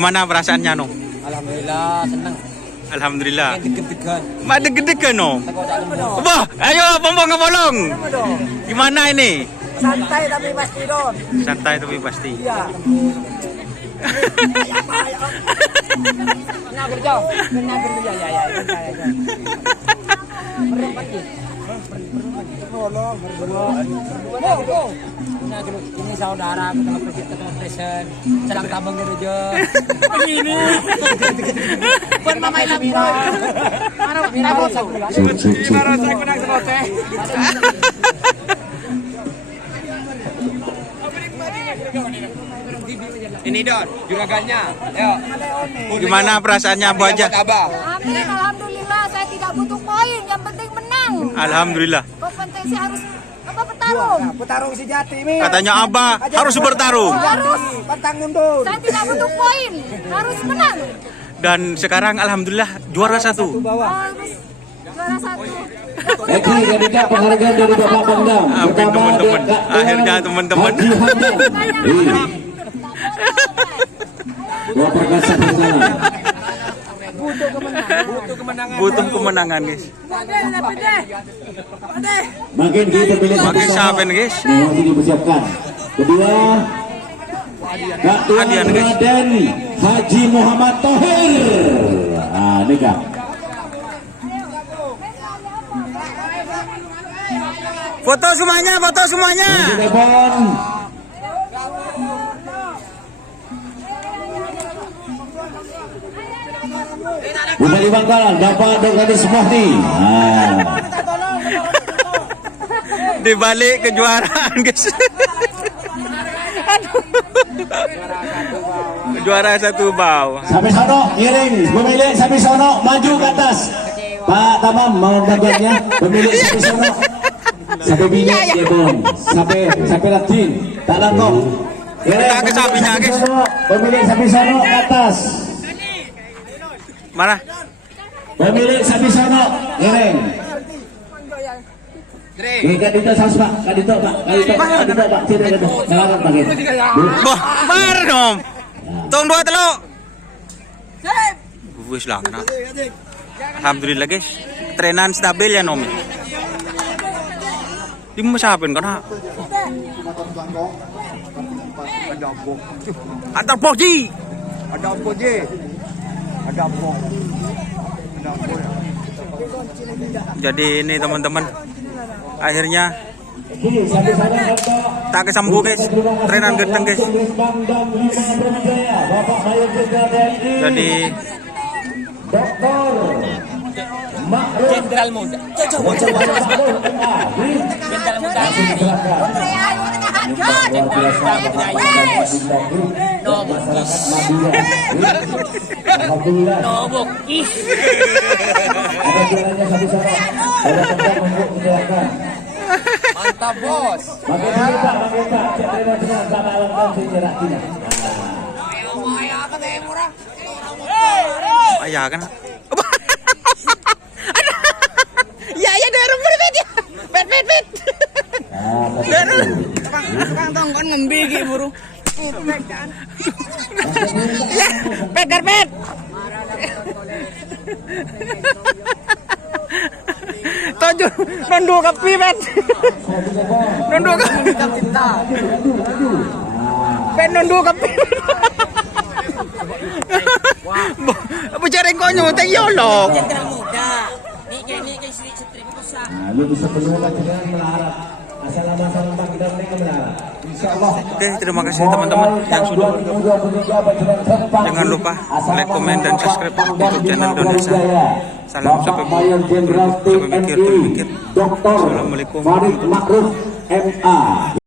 Gimana perasaannya no? Alhamdulillah senang. Alhamdulillah. Deg-degan. Deg-degan no. Wah, ayo bolong. Gimana ini? Santai tapi pasti don. Santai tapi pasti. Iya. Nah, berjauh. Kena kerja ya. Ini saudara ketemu presiden sedang tabung gitu ini pun mamai laptop mana foto gimana saya kena selesai ini don juragannya yuk Gimana perasaannya Bu Haja? Alhamdulillah saya tidak butuh poin, yang penting menang. Alhamdulillah. Kompetisi harus bertarung. petarung sejati ini Katanya Abah harus bertarung. Harus. pantang mundur Saya tidak butuh poin, harus menang. Dan sekarang alhamdulillah juara 1. Harus juara 1. Eki kandidat penghargaan dari Bapak Pangdam. Amin teman-teman. Akhirnya teman-teman. Dua perkasa bersama. Butuh kemenangan guys. Makin kita pilih Makin siapa nih guys? masih dipersiapkan. Kedua, Ketua Hadiah, guys. Raden Haji Muhammad Thohir. Ah, ini Kak. Foto semuanya. Telepon. Bupati Bangkalan, Bapak Dr. Sumohdi. Dibalik kejuaraan guys. Aduh. Juara 1 bawah. Sampai sono, giring. Pemilik sampai sono, maju ke atas. Pak Tamam, mau bagiannya. Pemilik sampai sono. Sampai minyak, ya bom. Sampai latin. Tak langkong. Kita ke sapinya, guys. Pemilik sampai sono, ke atas. Mana? Pemilik sampai sono, giring. Kadito sas Pak, kadito Pak. Tidak ada. Jangan pakai. Wah, bar dong. Tong 2 teluk. Wis lang na. Alhamdulillah guys. Trenan stabil ya Nomi. Di mo masapin ka na. Antar Poji. ada apa Jadi ini teman-teman. Akhirnya tak kesambung guys. Trenan gendeng guys. Jadi Jenderal Muda mantap bos ayah kan. Ya darah berbet ya. Bet. Darah. tukang tongkon ngembigi buru Ya, pet. Tojo nondo kapi bet. Nondo kapi. Bet nondo kapi. Bicara kau nyutek yolo. Jenderal Muda ini kayak istri ko sa Lu bisa penuh dengan melarat. Asal-asal kita mereka melarat. Insyaallah. Oke, terima kasih teman-teman yang sudah bergabung. Jangan lupa like, komen, dan subscribe YouTube channel Indonesia. Salam sampai mikir. Assalamualaikum warahmatullahi wabarakatuh. Farid Ma'ruf MA.